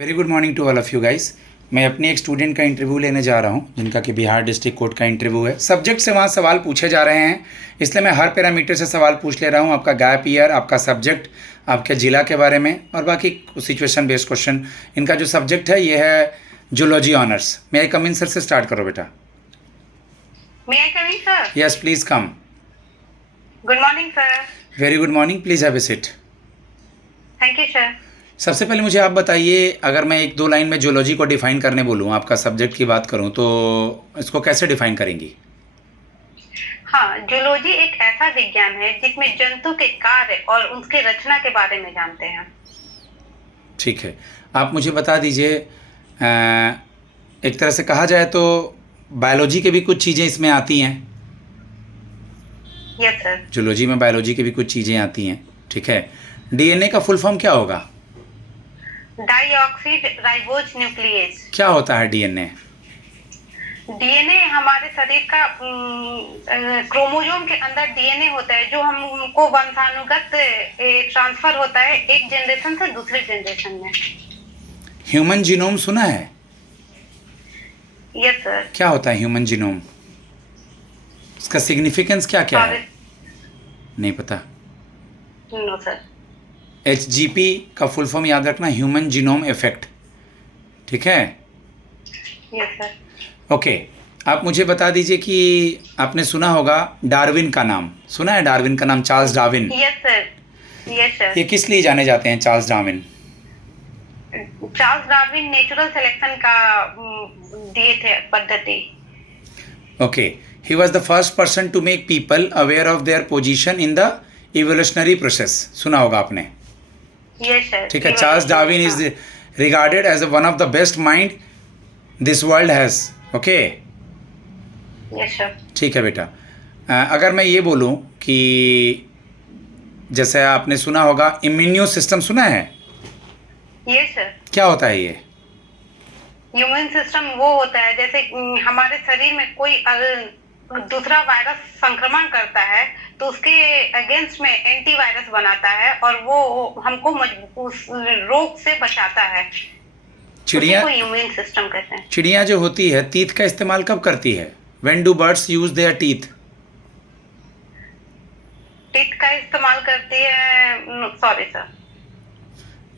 Very good morning to all of you guys. मैं अपने एक स्टूडेंट का इंटरव्यू लेने जा रहा हूं जिनका कि बिहार डिस्ट्रिक्ट कोर्ट का इंटरव्यू है। सब्जेक्ट से वहां सवाल पूछे जा रहे हैं, इसलिए मैं हर पैरामीटर से सवाल पूछ ले रहा हूं। आपका गैप ईयर, आपका सब्जेक्ट, आपके ज़िला के बारे में और बाकी सिचुएशन बेस्ड क्वेश्चन। इनका जो सब्जेक्ट है ये है जूलॉजी ऑनर्स। मैं आई कम इन सर से स्टार्ट करो बेटा। May I come in, sir? Yes please come. Good morning, sir. Very good morning, please have a seat. Thank you, sir. सबसे पहले मुझे आप बताइए, अगर मैं एक दो लाइन में जूलॉजी को डिफ़ाइन करने बोलूँ, आपका सब्जेक्ट की बात करूँ, तो इसको कैसे डिफ़ाइन करेंगी? हाँ, जूलॉजी एक ऐसा विज्ञान है जिसमें जंतु के कार्य और उनके रचना के बारे में जानते हैं। ठीक है, आप मुझे बता दीजिए, एक तरह से कहा जाए तो बायोलॉजी के भी कुछ चीज़ें इसमें आती हैं। Yes sir. जूलॉजी में बायोलॉजी की भी कुछ चीज़ें आती हैं, ठीक है। डीएनए का फुल फॉर्म क्या होगा? Deoxy ribose nuclease. क्या होता है डीएनए? डीएनए हमारे शरीर का क्रोमोसोम के अंदर डीएनए होता है जो हमको वंशानुगत ट्रांसफर होता है एक जनरेशन से दूसरे जनरेशन में। ह्यूमन जीनोम सुना है? Yes sir. क्या होता है ह्यूमन जीनोम? इसका सिग्निफिकेंस क्या क्या है? नहीं पता। No sir. HGP का फुल फॉर्म याद रखना, ह्यूमन जीनोम इफेक्ट, ठीक है। Yes sir. ओके, आप मुझे बता दीजिए कि आपने सुना होगा डार्विन का नाम, सुना है डार्विन का नाम, Charles Darwin? Yes sir. Yes sir. ये किस लिए जाने जाते हैं Charles Darwin? Charles Darwin natural selection का दिए थे पद्धति। Okay, he was the first person to make people aware of their position in the evolutionary process, सुना होगा आपने? Yes sir. ठीक है, Charles Darwin is regarded as one of the best mind this world has. Okay, yes sir. ठीक है बेटा। अगर मैं ये बोलूं कि जैसे आपने सुना होगा इम्यूनो सिस्टम, सुना है? Yes sir. क्या होता है ये? ह्यूमन सिस्टम वो होता है जैसे हमारे शरीर में कोई दूसरा वायरस संक्रमण करता है तो उसके अगेंस्ट में एंटीवायरस बनाता है और वो हमको उस रोग से बचाता है। चिड़िया को इम्यून सिस्टम कहते हैं। चिड़िया जो होती है टीथ का इस्तेमाल कब करती है? When do buds use their teeth? Teeth का इस्तेमाल करती है, सॉरी सर।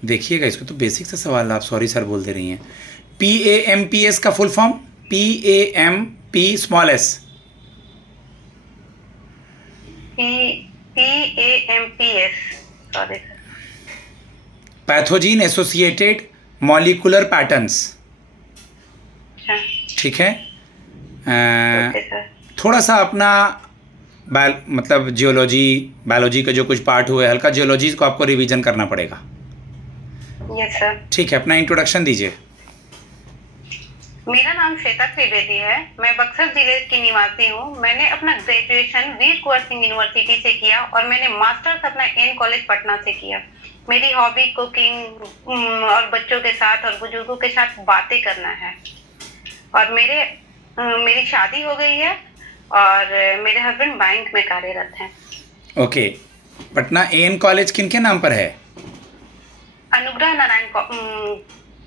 देखिएगा, इसको तो बेसिक सा सवाल आप सॉरी सर बोल दे रही हैं। PAMPS का full form? PAMP small s। PAMPS, sorry sir. Pathogen associated molecular patterns, ठीक है। थोड़ा सा अपना मतलब बायोलॉजी का जो कुछ पार्ट हुए, हल्का जियोलॉजी को आपको रिवीजन करना पड़ेगा। Yes sir. ठीक है, अपना इंट्रोडक्शन दीजिए। मेरा नाम श्वेता त्रिवेदी है, मैं बक्सर जिले की निवासी हूँ। मैंने अपना ग्रेजुएशन वीर कुंवर सिंह यूनिवर्सिटी से किया और मैंने मास्टर्स अपना एन कॉलेज पटना से किया। मेरी हॉबी कुकिंग और बच्चों के साथ और बुजुर्गों के साथ बातें करना है। और मेरी शादी हो गई है और मेरे हस्बैंड बैंक में कार्यरत हैं। ओके, पटना एन कॉलेज किनके नाम पर है? अनुग्रह नारायण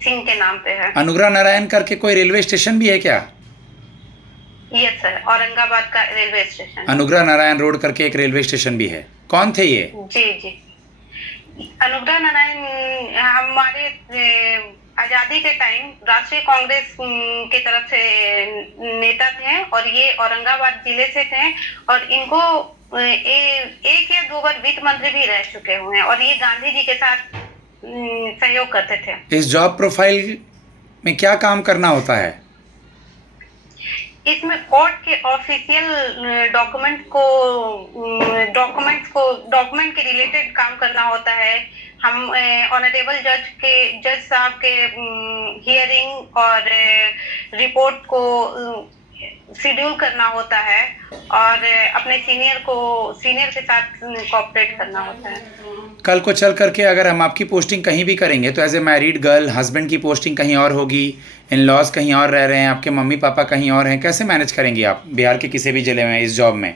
सिंह के नाम पे है। अनुग्रह नारायण करके कोई रेलवे स्टेशन भी है क्या? यस सर, औरंगाबाद का railway station. Anugrah Narayan road करके एक रेलवे स्टेशन भी है। कौन थे ये? जी जी, अनुग्रह नारायण हमारे आजादी के टाइम राष्ट्रीय कांग्रेस के तरफ से नेता थे और ये औरंगाबाद जिले से थे और इनको एक या दो बार वित्त मंत्री भी रह चुके हुए हैं और ये गांधी जी के साथ सहयोग करते थे। इस जॉब प्रोफाइल में क्या काम करना होता है? इसमें कोर्ट के ऑफिशियल डॉक्यूमेंट के रिलेटेड काम करना होता है। हम ऑनरेबल जज साहब के हियरिंग और रिपोर्ट को शेड्यूल करना होता है और अपने सीनियर के साथ कोऑपरेट करना होता है। कल को चल करके अगर हम आपकी पोस्टिंग कहीं भी करेंगे तो as a married girl, husband की पोस्टिंग कहीं और होगी, इन लॉज कहीं और रह रहे हैं, आपके मम्मी पापा कहीं और हैं, कैसे मैनेज करेंगे आप बिहार के किसी भी जिले में इस जॉब में?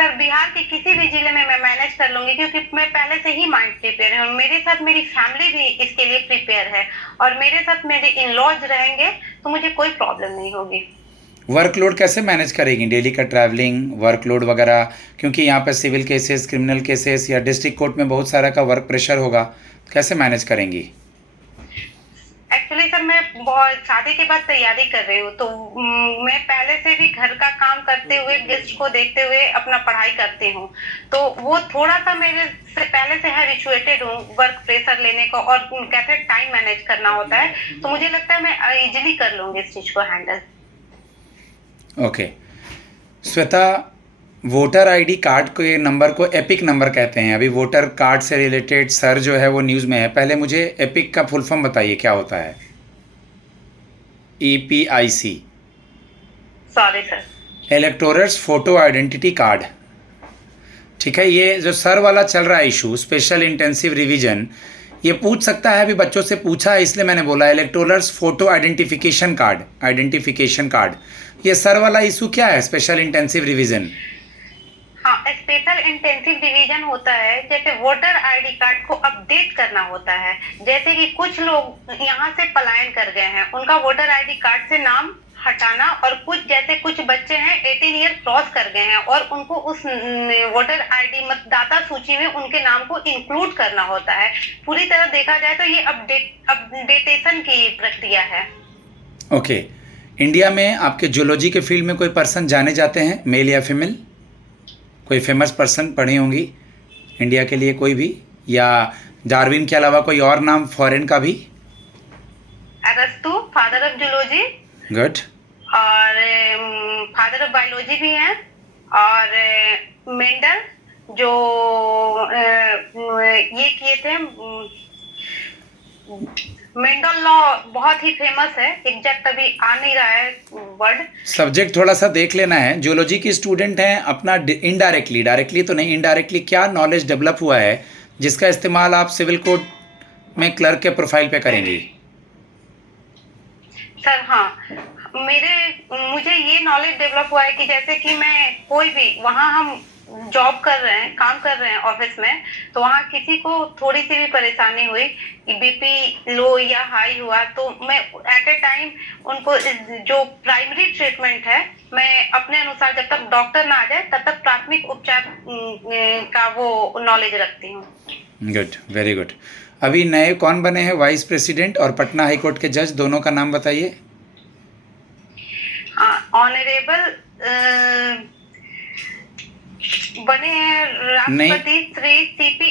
सर बिहार के किसी भी जिले में मैं मैनेज कर लूंगी, क्योंकि मैं पहले से ही माइंड प्रिपेयर हूँ। मेरे साथ मेरी फैमिली भी इसके लिए प्रिपेयर है, और मेरे साथ मेरे इन लॉज रहेंगे तो मुझे कोई प्रॉब्लम नहीं होगी। वर्कलोड कैसे मैनेज करेंगी, डेली का ट्रैवलिंग वर्कलोड वगैरह, क्योंकि यहाँ पे सिविल केसेस, क्रिमिनल केसेस या डिस्ट्रिक्ट कोर्ट में बहुत सारा का वर्क प्रेशर होगा, कैसे मैनेज करेंगी? एक्चुअली सर मैं बहुत शादी के बाद तैयारी कर रही हूँ, तो मैं पहले से भी घर का काम करते हुए, गेस्ट को देखते हुए अपना पढ़ाई करती हूँ, तो वो थोड़ा सा मेरे से पहले से हैबिचुएटेड हूँ वर्क प्रेशर लेने को, और कैसे टाइम मैनेज करना होता है, तो मुझे लगता है मैं इजीली कर लूंगी इस चीज को handle. Okay Shweta, voter ID card के नंबर को एपिक नंबर कहते हैं। अभी वोटर कार्ड से रिलेटेड सर जो है वो न्यूज़ में है, पहले मुझे एपिक का फुल फॉर्म बताइए क्या होता है? EPIC, sorry sir. Electorals photo identity card. ठीक है, ये जो सर वाला चल रहा है इशू, स्पेशल इंटेंसिव रिवीजन, ये पूछ सकता है, अभी बच्चों से पूछा है इसलिए मैंने बोला इलेक्टोरल्स फोटो आइडेंटिफिकेशन कार्ड। ये सर वाला इशू क्या है, स्पेशल इंटेंसिव रिवीजन? हाँ, स्पेशल इंटेंसिव डिवीजन होता है, जैसे वोटर आईडी कार्ड को अपडेट करना होता है। जैसे कि कुछ लोग यहाँ से पलायन कर गए हैं, उनका वोटर आईडी कार्ड से नाम हटाना, और कुछ बच्चे हैं 18 ईयर क्रॉस कर गए हैं और उनको उस वोटर आईडी मतदाता सूची में उनके नाम को इंक्लूड करना होता है। पूरी तरह देखा जाए तो ये अपडेटेशन की प्रक्रिया है। ओके, इंडिया में आपके जूलॉजी के फील्ड में कोई पर्सन जाने जाते हैं, मेल या फीमेल? कोई फेमस पर्सन पढ़ी होंगी इंडिया के लिए कोई भी, या डार्विन के अलावा कोई और नाम फॉरेन का भी? अरस्तु, फादर ऑफ जूलॉजी। गुड। और फादर ऑफ बायोलॉजी भी हैं, और मेंडल जो ये किए थे, मेंडल लॉ बहुत ही फेमस है, एग्जैक्ट अभी आ नहीं रहा है वर्ड। सब्जेक्ट थोड़ा सा देख लेना है। जूलॉजी की स्टूडेंट हैं, अपना इनडायरेक्टली, डायरेक्टली तो नहीं, इनडायरेक्टली क्या नॉलेज डेवलप हुआ है जिसका इस्तेमाल आप सिविल कोड में क्लर्क के प्रोफाइल पे करेंगी? सर हाँ, मुझे ये नॉलेज डेवलप हुआ है कि जैसे कि मैं कोई भी, वहाँ हम जॉब कर रहे हैं, काम कर रहे हैं ऑफिस में, तो वहाँ किसी को थोड़ी सी भी परेशानी हुई, बीपी लो या हाई हुआ, तो मैं एट ए टाइम उनको जो प्राइमरी ट्रीटमेंट है, मैं अपने अनुसार जब तक डॉक्टर ना आ जाए तब तक प्राथमिक उपचार का वो नॉलेज रखती हूँ। Good, very good. अभी नए कौन बने हैं वाइस प्रेसिडेंट और पटना हाई कोर्ट के जज, दोनों का नाम बताइए। ऑनरेबल बने हैं राष्ट्रपति श्री CP।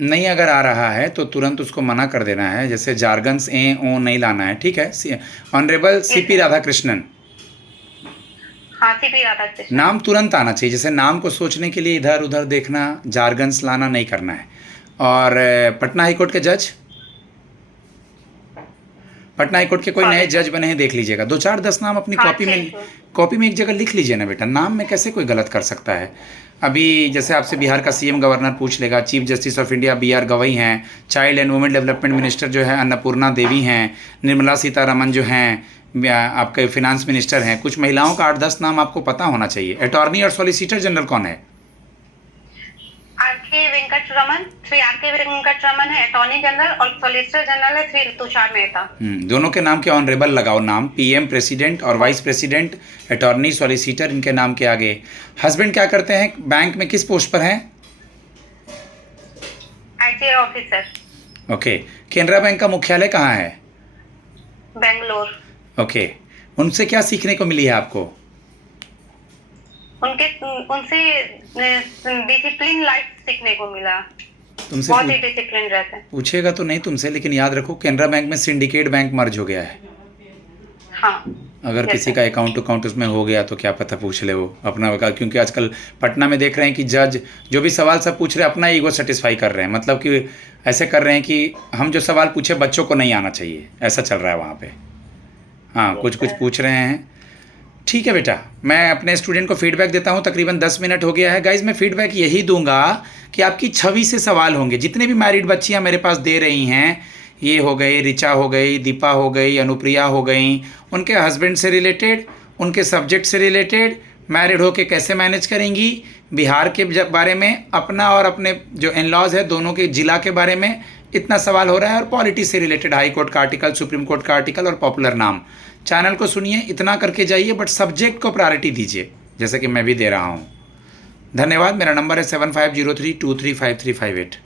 नहीं, अगर आ रहा है तो तुरंत उसको मना कर देना है, जैसे जार्गन्स ओ नहीं लाना है, ठीक है? Honourable CP Radhakrishnan. हाँ, CP राधाकृष्णन। नाम तुरंत आना चाहिए, जैसे नाम को सोचने के लिए इधर उधर देखना, जार्गन्स लाना नहीं करना है। और पटना हाई कोर्ट के जज, पटना हाई कोर्ट के कोई नए जज बने हैं देख लीजिएगा, 2-4-10 नाम अपनी कॉपी में एक जगह लिख लीजिए ना बेटा, नाम में कैसे कोई गलत कर सकता है। अभी जैसे आपसे बिहार का CM गवर्नर पूछ लेगा, chief justice of India BR Gavai हैं, child and women development minister जो है अन्नपूर्णा देवी हैं, निर्मला सीतारमन जो हैं आपके फिनांस मिनिस्टर हैं, कुछ महिलाओं का 8-10 नाम आपको पता होना चाहिए। अटॉर्नी और सॉलिसिटर जनरल कौन है? श्री आर के वेंकटरमन है अटॉर्नी जनरल, और सॉलिसिटर जनरल है श्री तुषार मेहता। दोनों के नाम के ऑनरेबल लगाओ नाम, PM प्रेसिडेंट और वाइस प्रेसिडेंट, अटॉर्नी, सॉलिसिटर, इनके नाम के आगे। हस्बैंड क्या करते हैं, बैंक में किस पोस्ट पर हैं? ITA officer. Okay, Canara bank का मुख्यालय कहाँ है? बेंगलोर। ओके, उनसे क्या सीखने को मिली है आपको? उनसे डिसिप्लिन लाइफ सीखने को मिला। तुमसे बहुत ही डिसिप्लिन रहते हैं। पूछेगा तो नहीं तुमसे, लेकिन याद रखो केनरा बैंक में सिंडिकेट बैंक मर्ज हो गया है। हाँ, अगर किसी का अकाउंट उसमें हो गया तो क्या पता पूछ ले वो अपना, क्योंकि आजकल पटना में देख रहे हैं कि जज जो भी सवाल सब पूछ रहे हैं अपना ईगो सेटिस्फाई कर रहे हैं, मतलब कि ऐसे कर रहे हैं कि हम जो सवाल पूछे बच्चों को नहीं आना चाहिए, ऐसा चल रहा है वहाँ पे। हाँ, कुछ पूछ रहे हैं। ठीक है बेटा, मैं अपने स्टूडेंट को फीडबैक देता हूँ, तकरीबन 10 मिनट हो गया है। गाइज, मैं फीडबैक यही दूंगा कि आपकी छवि से सवाल होंगे। जितने भी मैरिड बच्चियाँ मेरे पास दे रही हैं, ये हो गई, रिचा हो गई, दीपा हो गई, अनुप्रिया हो गई, उनके हस्बैंड से रिलेटेड, उनके सब्जेक्ट से रिलेटेड, मैरिड होके कैसे मैनेज करेंगी, बिहार के बारे में, अपना और अपने जो इन लॉज है दोनों के जिला के बारे में इतना सवाल हो रहा है, और पॉलिटी से रिलेटेड हाई कोर्ट का आर्टिकल, सुप्रीम कोर्ट का आर्टिकल और पॉपुलर नाम। चैनल को सुनिए, इतना करके जाइए, बट सब्जेक्ट को प्रायोरिटी दीजिए, जैसे कि मैं भी दे रहा हूँ। धन्यवाद। मेरा नंबर है 7503235358।